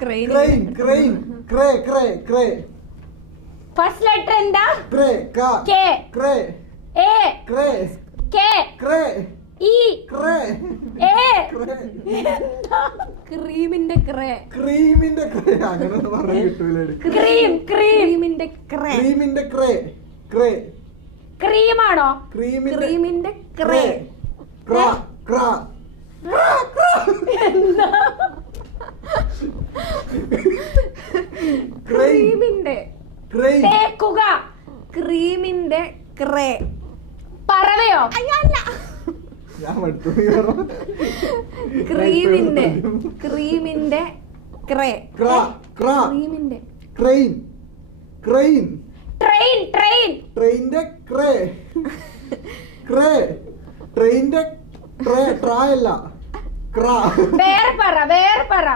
Crane crane ക്രേ ക്രേ ക്രേ ഫസ്റ്റ് ലെറ്റർ എന്താ? ക്രേ ക കെ ക്രേ എ ക്രേ കെ ക്രേ ഇ ക്രേ എ ക്രേ ക്രീമിന്റെ ക്രേ ക്രീമിന്റെ ക്രേ അങ്ങനെ പറയാൻ കിട്ടൂലേ ക്രീമിന്റെ ക്രേ ക്രീമിന്റെ ക്രേ ക്രേ ക്രീമാണോ? ക്രീമിന്റെ ക്രേ ക്രാ ക്രാ ക്രീമിന്റെ തേക്കുക ക്രീമിന്റെ ക്രേ പറവയോ? ഞാൻ ക്രീമിന്റെ ക്രേ ക്രീമിന്റെ ക്രെയിൻ ക്രെയിൻ ട്രെയിൻ ട്രെയിനിന്റെ ക്രേ ക്രേ ട്രെയിനിന്റെ ട്രേ ട്രായല്ല ക്രാ വേറെ പറ